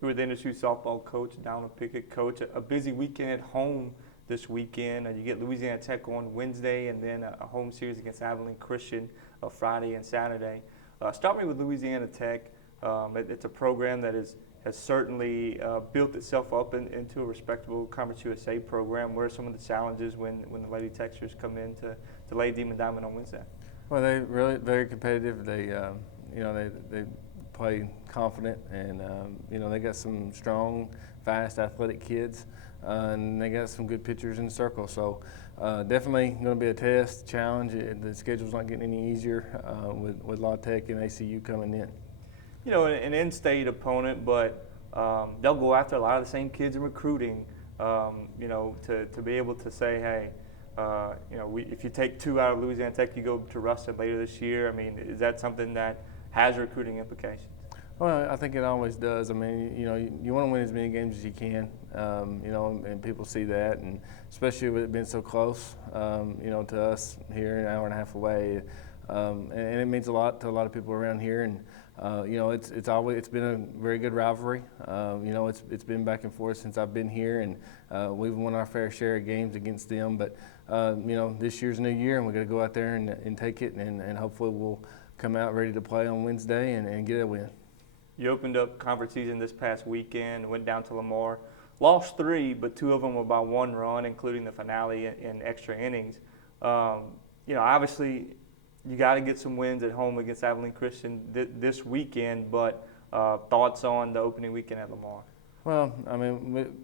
We're with industry softball coach Donald Pickett. Coach, a busy weekend at home this weekend. You get Louisiana Tech on Wednesday, and then a home series against Abilene Christian Friday and Saturday. Start me with Louisiana Tech. It's a program that has certainly built itself up into a respectable Conference USA program. What are some of the challenges when the Lady Texers come in to lay Demon Diamond on Wednesday? Well, they're really very competitive. They play confident, and they got some strong, fast, athletic kids, and they got some good pitchers in the circle. So definitely going to be a test, challenge. The schedule's not getting any easier with La Tech and ACU coming in. An in-state opponent, but they'll go after a lot of the same kids in recruiting. To be able to say, hey, if you take 2 out of Louisiana Tech, you go to Ruston later this year. I mean, is that something that has recruiting implications? Well, I think it always does. I mean, you want to win as many games as you can, and people see that, and especially with it being so close, to us here, an hour and a half away, and it means a lot to a lot of people around here. And it's been a very good rivalry. It's been back and forth since I've been here, and we've won our fair share of games against them. But this year's a new year, and we're going to go out there and take it, and hopefully we'll come out ready to play on Wednesday and get a win. You opened up conference season this past weekend, went down to Lamar, lost 3, but 2 of them were by 1 run, including the finale in extra innings. Obviously, you got to get some wins at home against Abilene Christian this weekend, but thoughts on the opening weekend at Lamar? Well, I mean,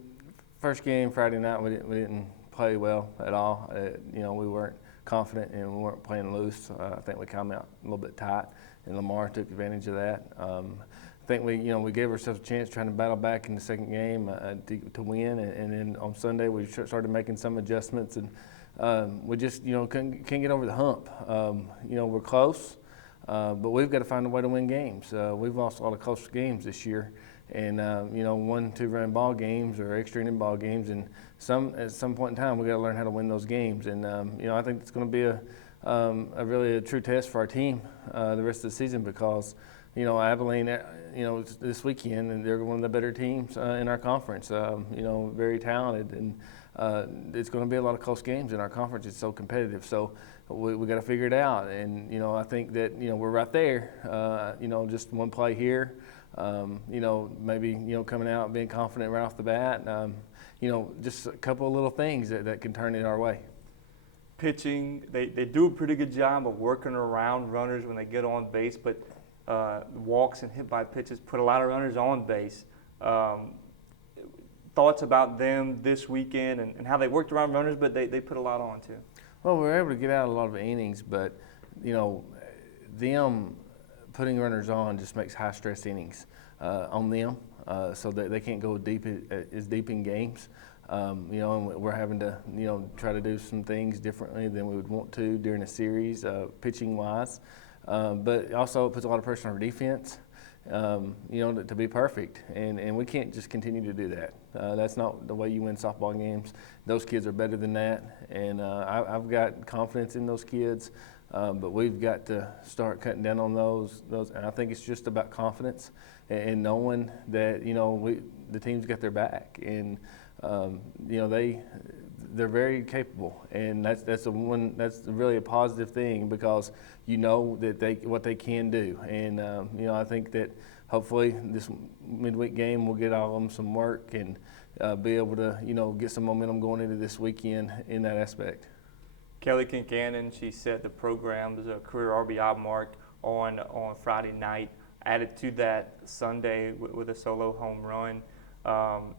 first game Friday night, we didn't play well at all. We weren't confident and we weren't playing loose. I think we came out a little bit tight, and Lamar took advantage of that. I think we gave ourselves a chance trying to battle back in the second game to win, and then on Sunday we started making some adjustments, and we just can't get over the hump. We're close, but we've got to find a way to win games. We've lost a lot of close games this year, and 1-2-run ball games or extra inning ball games, and at some point in time we got to learn how to win those games. And I think it's going to be a really true test for our team the rest of the season, because Abilene, this weekend, and they're one of the better teams in our conference. Very talented, and it's going to be a lot of close games in our conference. It's so competitive, so we got to figure it out. And I think that we're right there. Just one play here. Maybe coming out and being confident right off the bat. Just a couple of little things that can turn it our way. Pitching, they do a pretty good job of working around runners when they get on base, but walks and hit by pitches put a lot of runners on base. Thoughts about them this weekend and how they worked around runners, but they put a lot on too. Well, we were able to get out a lot of innings, but them putting runners on just makes high stress innings on them, so that they can't go as deep in games. And we're having to try to do some things differently than we would want to during a series, pitching wise. But also it puts a lot of pressure on our defense, to be perfect, and we can't just continue to do that. That's not the way you win softball games. Those kids are better than that, and I've got confidence in those kids, but we've got to start cutting down on those. And I think it's just about confidence and knowing that the team's got their back, and they're very capable, and that's really a positive thing, because that what they can do. And I think that hopefully this midweek game will get all of them some work and be able to get some momentum going into this weekend in that aspect. Kelly Kincannon, she set the program's career RBI mark on Friday night, added to that Sunday with a solo home run.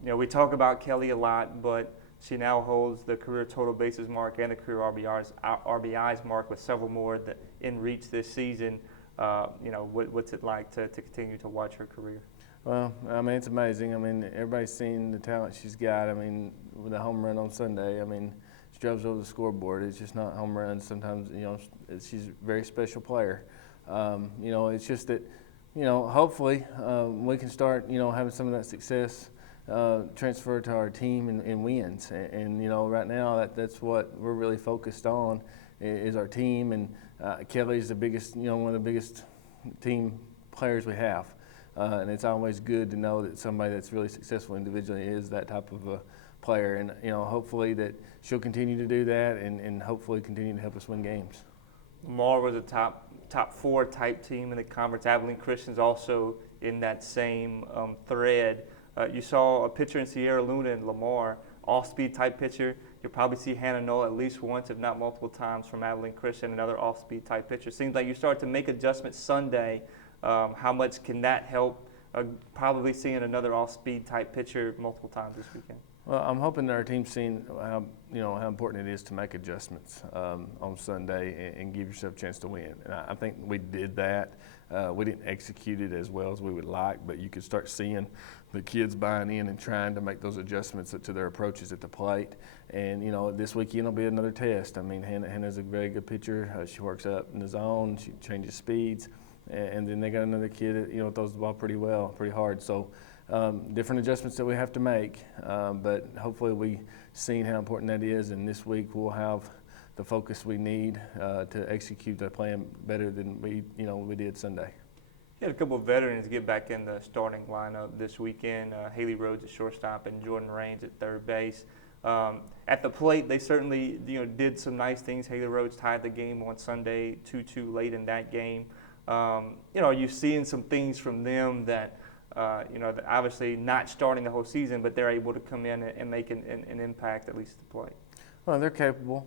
We talk about Kelly a lot, but she now holds the career total bases mark and the career RBIs mark, with several more in reach this season. What's it like to continue to watch her career? Well, I mean, it's amazing. I mean, everybody's seen the talent she's got. I mean, with a home run on Sunday, I mean, she drives over the scoreboard. It's just not home runs. Sometimes, she's a very special player. It's just that, hopefully we can start, having some of that success transfer to our team and wins. And right now that's what we're really focused on, is our team. And Kelly's the biggest, one of the biggest team players we have. And it's always good to know that somebody that's really successful individually is that type of a player. And, hopefully that she'll continue to do that and hopefully continue to help us win games. Lamar was a top 4 type team in the conference. Abilene Christian's also in that same thread. You saw a pitcher in Sierra Luna and Lamar, off-speed type pitcher. You'll probably see Hannah Knoll at least once, if not multiple times, from Abilene Christian, another off-speed type pitcher. Seems like you start to make adjustments Sunday. How much can that help? Probably seeing another off-speed type pitcher multiple times this weekend. Well, I'm hoping that our team's seen how important it is to make adjustments on Sunday and give yourself a chance to win. And I think we did that. We didn't execute it as well as we would like, but you could start seeing the kids buying in and trying to make those adjustments to their approaches at the plate. And, this weekend will be another test. I mean, Hannah's a very good pitcher. She works up in the zone. She changes speeds. And then they got another kid that, throws the ball pretty well, pretty hard. So different adjustments that we have to make, but hopefully we've seen how important that is, and this week we'll have the focus we need to execute the plan better than we did Sunday. You had a couple of veterans get back in the starting lineup this weekend. Haley Rhodes at shortstop and Jordan Raines at third base. At the plate, they certainly did some nice things. Haley Rhodes tied the game on Sunday 2-2 late in that game. Are you seeing some things from them that that obviously not starting the whole season, but they're able to come in and make an impact at least at the plate? Well, they're capable,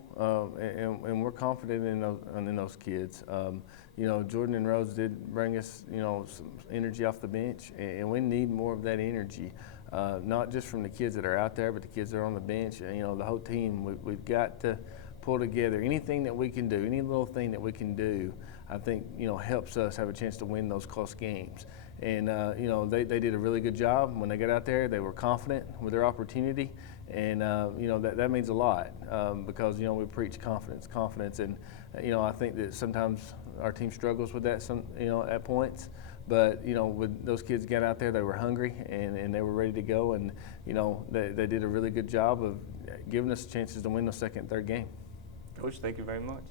and we're confident in those kids. Jordan and Rhodes did bring us, some energy off the bench, and we need more of that energy, not just from the kids that are out there, but the kids that are on the bench. The whole team. We've got to pull together. Anything that we can do, any little thing that we can do, I think helps us have a chance to win those close games. And they did a really good job when they got out there. They were confident with their opportunity, and that means a lot because we preach confidence, and I think that sometimes our team struggles with that at points. But when those kids got out there, they were hungry and they were ready to go, and they did a really good job of giving us chances to win the second and third game. Coach, thank you very much.